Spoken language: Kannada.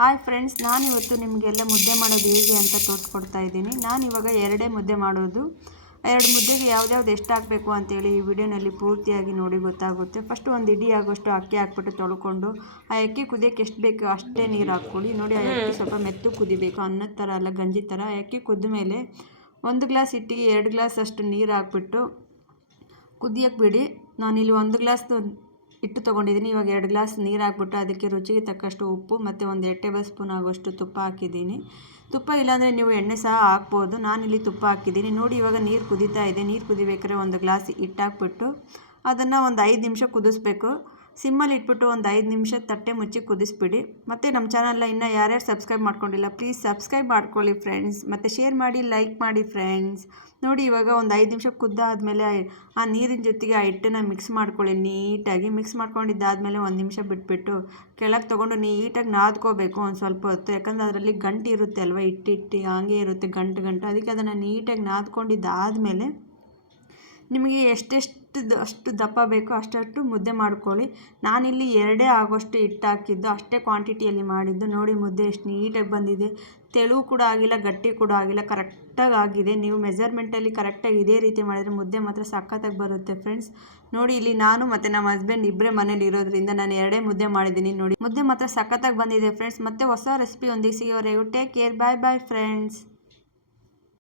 ಹಾಯ್ ಫ್ರೆಂಡ್ಸ್ ನಾನು ಇವತ್ತು ನಿಮಗೆಲ್ಲ ಮುದ್ದೆ ಮಾಡೋದು ಹೇಗೆ ಅಂತ ತೋರಿಸ್ಕೊಡ್ತಾ ಇದ್ದೀನಿ. ನಾನು ಇವಾಗ ಎರಡೇ ಮುದ್ದೆ ಮಾಡೋದು. ಎರಡು ಮುದ್ದೆಗೆ ಯಾವ್ದ್ಯಾವ್ದು ಎಷ್ಟು ಹಾಕಬೇಕು ಅಂತೇಳಿ ಈ ವಿಡಿಯೋನಲ್ಲಿ ಪೂರ್ತಿಯಾಗಿ ನೋಡಿ ಗೊತ್ತಾಗುತ್ತೆ. ಫಸ್ಟ್ ಒಂದು ಇಡಿ ಆಗೋಷ್ಟು ಅಕ್ಕಿ ಹಾಕ್ಬಿಟ್ಟು ತೊಳ್ಕೊಂಡು, ಆ ಅಕ್ಕಿ ಕುದಿಯೋಕ್ಕೆ ಎಷ್ಟು ಬೇಕು ಅಷ್ಟೇ ನೀರು ಹಾಕ್ಕೊಳ್ಳಿ. ನೋಡಿ, ಆ ಅಕ್ಕಿ ಸ್ವಲ್ಪ ಮೆತ್ತು ಕುದಿಬೇಕು. ಅನ್ನದ ಥರ ಅಲ್ಲ, ಗಂಜಿ ಥರ ಆ ಅಕ್ಕಿ ಕುದ್ದ ಮೇಲೆ ಒಂದು ಗ್ಲಾಸ್ ಇಟ್ಟಿಗೆ ಎರಡು ಗ್ಲಾಸ್ ಅಷ್ಟು ನೀರು ಹಾಕ್ಬಿಟ್ಟು ಕುದಿಯೋಕ್ಕೆ ಬಿಡಿ. ನಾನಿಲ್ಲಿ ಒಂದು ಗ್ಲಾಸ್ದು ಹಿಟ್ಟು ತೊಗೊಂಡಿದ್ದೀನಿ. ಇವಾಗ ಎರಡು ಗ್ಲಾಸ್ ನೀರು ಹಾಕ್ಬಿಟ್ಟು ಅದಕ್ಕೆ ರುಚಿಗೆ ತಕ್ಕಷ್ಟು ಉಪ್ಪು ಮತ್ತು ಒಂದು ಎರಡು ಟೇಬಲ್ ಸ್ಪೂನ್ ಆಗುವಷ್ಟು ತುಪ್ಪ ಹಾಕಿದ್ದೀನಿ. ತುಪ್ಪ ಇಲ್ಲಾಂದರೆ ನೀವು ಎಣ್ಣೆ ಸಹ ಹಾಕ್ಬೋದು. ನಾನಿಲ್ಲಿ ತುಪ್ಪ ಹಾಕಿದ್ದೀನಿ. ನೋಡಿ ಇವಾಗ ನೀರು ಕುದೀತಾ ಇದೆ. ನೀರು ಕುದಿಬೇಕಾದ್ರೆ ಒಂದು ಗ್ಲಾಸ್ ಹಿಟ್ಟು ಹಾಕ್ಬಿಟ್ಟು ಅದನ್ನು ಒಂದು ಐದು ನಿಮಿಷ ಕುದಿಸ್ಬೇಕು. ಸಿಮ್ಮಲ್ಲಿ ಇಟ್ಬಿಟ್ಟು ಒಂದು ಐದು ನಿಮಿಷ ತಟ್ಟೆ ಮುಚ್ಚಿ ಕುದಿಸ್ಬಿಡಿ. ಮತ್ತು ನಮ್ಮ ಚಾನಲ್ನ ಇನ್ನೂ ಯಾರ್ಯಾರು ಸಬ್ಸ್ಕ್ರೈಬ್ ಮಾಡ್ಕೊಂಡಿಲ್ಲ, ಪ್ಲೀಸ್ ಸಬ್ಸ್ಕ್ರೈಬ್ ಮಾಡ್ಕೊಳ್ಳಿ ಫ್ರೆಂಡ್ಸ್. ಮತ್ತು ಶೇರ್ ಮಾಡಿ, ಲೈಕ್ ಮಾಡಿ ಫ್ರೆಂಡ್ಸ್. ನೋಡಿ ಇವಾಗ ಒಂದು ಐದು ನಿಮಿಷ ಕುದ್ದಾದಮೇಲೆ ಆ ನೀರಿನ ಜೊತೆಗೆ ಆ ಹಿಟ್ಟನ್ನು ಮಿಕ್ಸ್ ಮಾಡ್ಕೊಳ್ಳಿ ನೀಟಾಗಿ. ಮಿಕ್ಸ್ ಮಾಡ್ಕೊಂಡಿದ್ದಾದಮೇಲೆ ಒಂದು ನಿಮಿಷ ಬಿಟ್ಬಿಟ್ಟು ಕೆಳಗೆ ತೊಗೊಂಡು ನೀಟಾಗಿ ನಾದ್ಕೋಬೇಕು ಒಂದು ಸ್ವಲ್ಪ ಹೊತ್ತು. ಯಾಕಂದರೆ ಅದರಲ್ಲಿ ಗಂಟು ಇರುತ್ತೆ ಅಲ್ವಾ? ಹಿಟ್ಟಿಟ್ಟು ಹಿಟ್ಟು ಹಾಗೆ ಇರುತ್ತೆ ಗಂಟು ಗಂಟು. ಅದಕ್ಕೆ ಅದನ್ನು ನೀಟಾಗಿ ನಾದ್ಕೊಂಡಿದ್ದಾದಮೇಲೆ ನಿಮಗೆ ಎಷ್ಟೆಷ್ಟು ಅಷ್ಟು ದಪ್ಪ ಬೇಕೋ ಅಷ್ಟಷ್ಟು ಮುದ್ದೆ ಮಾಡ್ಕೊಳ್ಳಿ. ನಾನಿಲ್ಲಿ ಎರಡೇ ಆಗೋಷ್ಟು ಹಿಟ್ಟು ಹಾಕಿದ್ದು ಅಷ್ಟೇ ಕ್ವಾಂಟಿಟಿಯಲ್ಲಿ ಮಾಡಿದ್ದು. ನೋಡಿ ಮುದ್ದೆ ಎಷ್ಟು ನೀಟಾಗಿ ಬಂದಿದೆ. ತೆಳು ಕೂಡ ಆಗಿಲ್ಲ, ಗಟ್ಟಿ ಕೂಡ ಆಗಿಲ್ಲ ಕರೆಕ್ಟಾಗಿ ಆಗಿದೆ. ನೀವು ಮೆಜರ್ಮೆಂಟಲ್ಲಿ ಕರೆಕ್ಟಾಗಿ ಇದೇ ರೀತಿ ಮಾಡಿದರೆ ಮುದ್ದೆ ಮಾತ್ರ ಸಖತ್ತಾಗಿ ಬರುತ್ತೆ ಫ್ರೆಂಡ್ಸ್ ನೋಡಿ, ಇಲ್ಲಿ ನಾನು ಮತ್ತು ನಮ್ಮ ಹಸ್ಬೆಂಡ್ ಇಬ್ಬರೇ ಮನೇಲಿ ಇರೋದ್ರಿಂದ ನಾನು ಎರಡೇ ಮುದ್ದೆ ಮಾಡಿದ್ದೀನಿ. ನೋಡಿ, ಮುದ್ದೆ ಮಾತ್ರ ಸಖತ್ತಾಗಿ ಬಂದಿದೆ ಫ್ರೆಂಡ್ಸ್ ಮತ್ತೆ ಹೊಸ ರೆಸಿಪಿ ಒಂದಿಗೆ ಸಿಗೋವರೆಗೂ take care bye bye friends